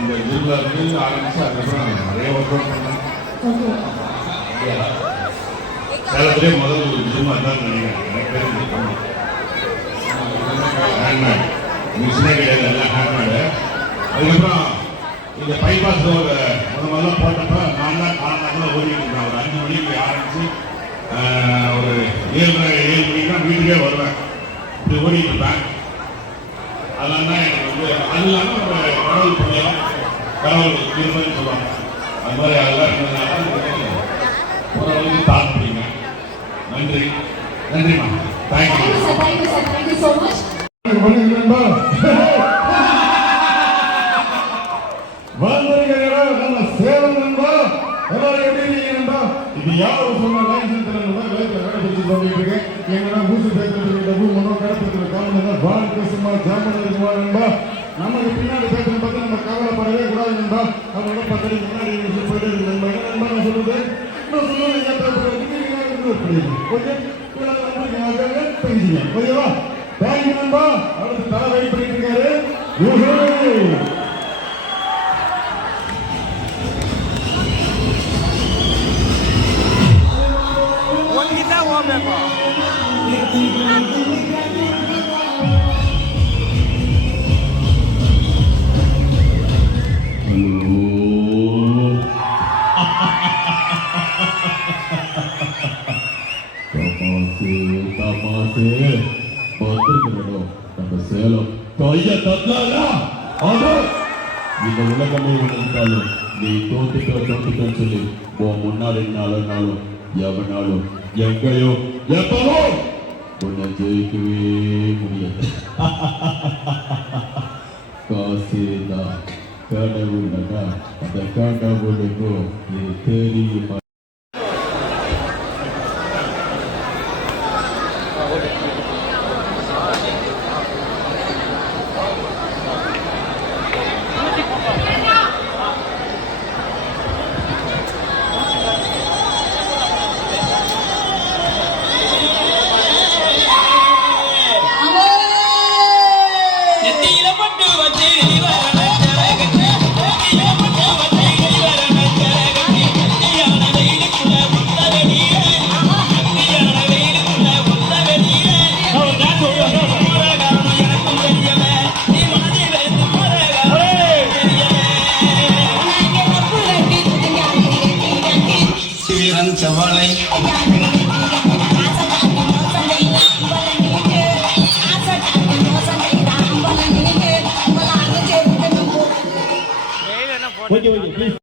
அந்த ஜிம்ல இருந்து ஆரம்பிச்சு அதுக்கப்புறம் நிறைய ஒர்க் அவுட் பண்ணேன். சேலத்திலே முதல் ஜிம் அதான் நினைக்கிறேன். ஹேண்ட்மேட் மிஷினே கிடையாது, எல்லாம் ஹேண்ட்மேடு. அதுக்கப்புறம் இந்த பைபாஸ் ரோடு முதல்ல போட்டப்ப நான் தான் காரணம் ஓடிட்டு இருக்கேன். ஒரு 5 மணிக்கு ஆரம்பிச்சு ஒரு 7 மணிக்கு தான் வீட்டுக்கே வருவேன். இப்படி ஓடிட்டு இருப்பேன். அதனால தான் எனக்கு வந்து அது இல்லாமல் ஒரு கடவுள் புண்ணியம், கடவுள் இருப்பதுன்னு சொல்லுவாங்க. அது மாதிரி அதெல்லாம் இருந்ததுனால ஓரளவுக்கு தாழ்ந்துட்டீங்க. நன்றி, நன்றிம்மா. தேங்க்யூ. சேலம் நண்பா, எல்லாரும் எப்படி இருக்கீங்க நண்பா? இது யாரும் சொன்ன லைசன்ஸ் இருக்கேன். எங்கன்னா பூசி பேசுறது டபு மனோ கடத்துற காரணம் வாழ்க்கை சும்மா ஜாமன் இருக்குமா நண்பா? நமக்கு பின்னாடி பேசுறது பார்த்து நம்ம கவலைப்படவே கூடாது நண்பா. அவங்களோட பக்கத்து முன்னாடி போயிட்டு இருக்கு நண்பா. என்ன நண்பா நான் சொல்றது? இன்னும் கொஞ்சம் பேசுங்க ஓகேவா? தேங்க்யூ நண்பா. அடுத்து தலை வெயிட் பண்ணிட்டு இருக்காரு. நம்ம சேலம் கைய தந்தாரா? இந்த உலகமே இருந்தாலும் நீ தோத்துட்டோன்னு சொல்லி முன்னாடி நாளும் எவனாலும் எங்கேயோ எப்பவோ உன்னை ஜெயிக்கவே முடியாது. காசுதான் கடவுளடா, அந்த கடவுளுக்கும் நீ தெரியுமா? சவாலை ஓகே ஓகே ப்ளீஸ்.